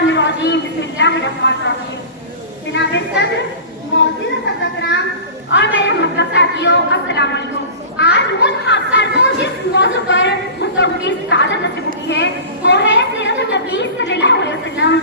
शैतानिर्रजीम बिस्मिल्लाहिर्रहमानिर्रहीम। जनाब सदर, मोअज़्ज़िज़ सदर और मेरे मोहतरम साथियों, अस्सलाम वालेकुम। आज मुझ हादसा को जिस मौजू पर मुझको की सआदत नसीब हुई है वो है सीरत नबी सल्लल्लाहु अलैहि वसल्लम।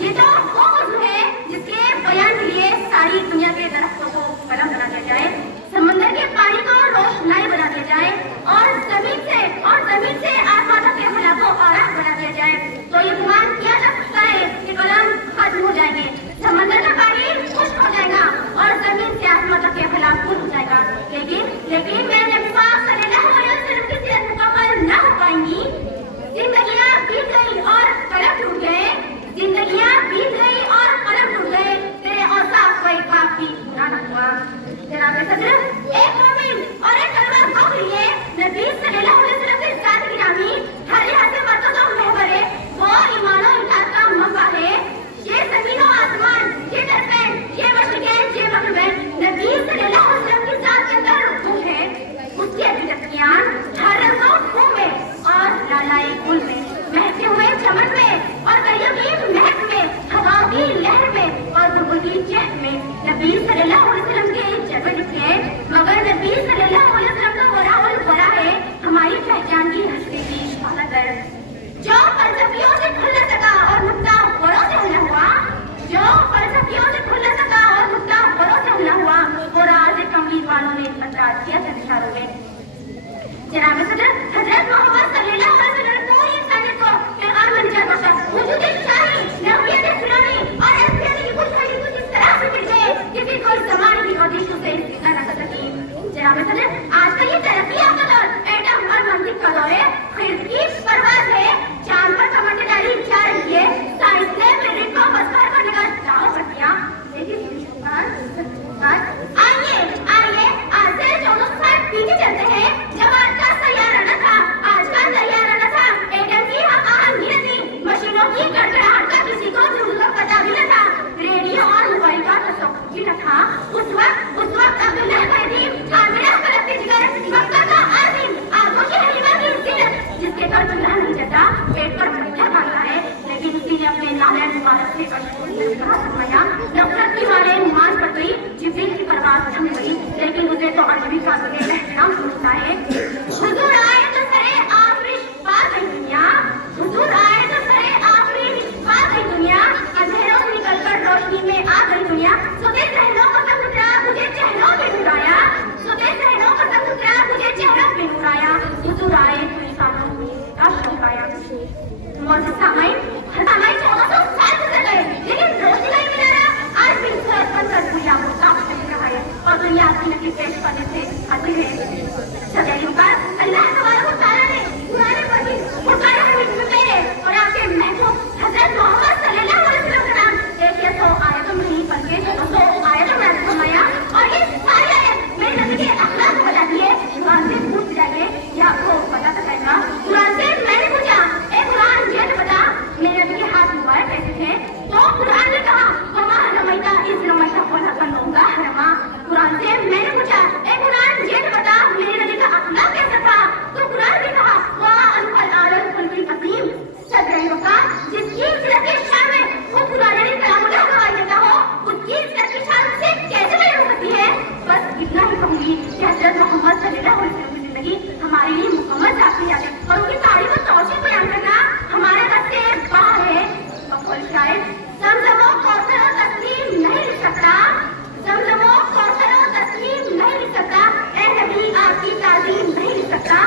ये तो वो मौजू है जिसके बयान के लिए सारी दुनिया के दरख्तों को कलम बना दिया जाए, समंदर के पानी को रोशनाई बना दिया जाए और जमीन से आसमान तक के फला को औरात बना दिया जाए, तो ये गुमान किया जा सकता है कि कलम खत्म हो जाएंगे, समंदर का पानी खुश्क हो जाएगा और जमीन से आसमान तक के फला खुद हो जाएगा। लेकिन मेरे नबी पाक सल्लल्लाहु अलैहि वसल्लम की सीरत मुकम्मल न हो पाएंगी। जिंदगियां बीत गई और कलम टूट गए, जिंदगियां बीत गई और कलम टूट गए, तेरे औसाफ को एक बात भी पूरा न हुआ। जनाब सदर, एक मोमिन और एक कलमर खो के लिए नबी सल्लल्लाहु अलैहि वसल्लम की जात गिरामी हर लिहाज से मर्तबा महवर है, वो ईमान और इताअत का मंबा है। ये ज़मीन और आसमान, ये दरमियान, ये मशरिक़, ये मग़रिब, नबी सल्लल्लाहु अलैहि वसल्लम की जात के अंदर रूह है। उसकी अभिव्यक्तियां हर रंगों फूल में और लालाई गुल में, महके हुए चमन में और दरिया की महक में, हवा की लहर में और बुलबुल की चहक में नबी सल्लल्लाहु अलैहि वसल्लम के जबे लिखे। मगर नबी सल्लल्लाहु अलैहि वसल्लम तो वरा है हमारी पहचान की हस्ती पालाकर, जो फलसफियों से खुल न सका और नुक्ता बड़ों से हुला हुआ, जो फलसफियों से खुल न सका और नुक्ता बड़ों से हुला हुआ, वो राज कमली वालों ने बता दिया था इशारों में। जनाब सदर, हजरत मोहम्मद सल्लल्लाहु अलैहि वसल्लम ने पूरी इंसानियत को पैगाम में निजात बख्शा। वजूद शाही, नबूवत फिरौनी और असलियत की कुछ हड्डी कुछ इस तरह से मिट गए कि फिर कोई ज़माने की कोशिशों से इसका न कर सकी। जनाब सदर, आजकल ये तरक्की याफ्ता दौर, एटम और मंतिक का दौर है, खिर्द की परवाज़ है, चांद पर कमर डाली जा रही है, साइंस ने मरीख को मस्कर करने का दावा कर दिया। लेकिन आइए आज से 1400 साल पीछे चलते हैं, जब आज का सैयारा न था, आज का तैयारा न था, एटम की आहंगी न थी, मशीनों की गड़गड़ाहट का किसी को जरूरत पता भी न था, रेडियो और मोबाइल का तसव्वुर भी न था। उस वक्त अब्दुल्लाह क़दीम, आमिना कलकती जिगर, मक्का का आज़िम, आगोश हलीमा की ज़ीनत, जिसके घर चूल्हा नहीं जलता, पेट पर पत्थर बांधता है, लेकिन उसी ने अपने नाले मुबारक से कहा फरमाया, नफरत की मारे नमाज पढ़ गई, जिब्रील की परवाज़ थम गई, लेकिन उसे तो अजमी का एहतराम सोचता है। हुजूर आए तो सरे आफरीश पा गई दुनिया, हुजूर आए तो सरे आफरीश पा गई दुनिया, अंधेरों से निकलकर रोशनी में आ गई दुनिया, सोते सहनों को समुद्रा मुझे चेहरों पे नूराया, सोते सहनों को समुद्रा मुझे चेहरों पे नूराया, हुजूर आए तो इंसानों को आशा पाया। मौजूद सामाई 1400 साल गुजर गए, लेकिन रोशनी का मीनारा आज भी सूरज बनकर दुनिया को साफ कर रहा है और दुनिया अपनी नकली पेश करने से आती है। सदैव पर अल्लाह तबारक व तआला ने कुरान मजीद, फुरकान हमीद में मेरे और आपके महबूब हजरत मोहम्मद सल्लल्लाहु अलैहि वसल्लम का नाम 100 आयतों में नहीं बल्कि 200 आयतों में फरमाया और ये सारी आयत मेरे नबी के अखलाक को बताती है। कुरान से पूछ जाइए, ये आपको पता चलेगा। कुरान से मैंने पूछा, ए कुरान ये तो बता मेरे नबी के हाथ मुबारक कैसे थे? तो कुरान ने कहा, वमा रमैता इज़ रमैता वलकिन हरमा। कुरान से मैंने पूछा, ए कुरान ये तो बता मेरे नबी का अखलाक कैसा था? तो कुरान ने कहा, वा अनफल आलम कुल अजीम। सदर वका जिसकी इज्जत की शान में वो कुरान ने कलामुल्लाह गवाही देता हो, उसकी इज्जत की शान से कैसे बयान हो सकती है? बस इतना ही कहूंगी कि हजरत मोहम्मद सल्लल्लाहु अलैहि वसल्लम की जिंदगी हमारे लिए मुकम्मल जाती है और उनकी तारीफ और तौसीफ बयान करना हमारे बस से बाहर है। और शायद ज़मज़मो कौसर और तस्लीम नहीं लिख सकता, ज़मज़मो कौसर और तस्लीम नहीं लिख सकता, ए नबी आपकी ताज़ीम नहीं लिख सकता।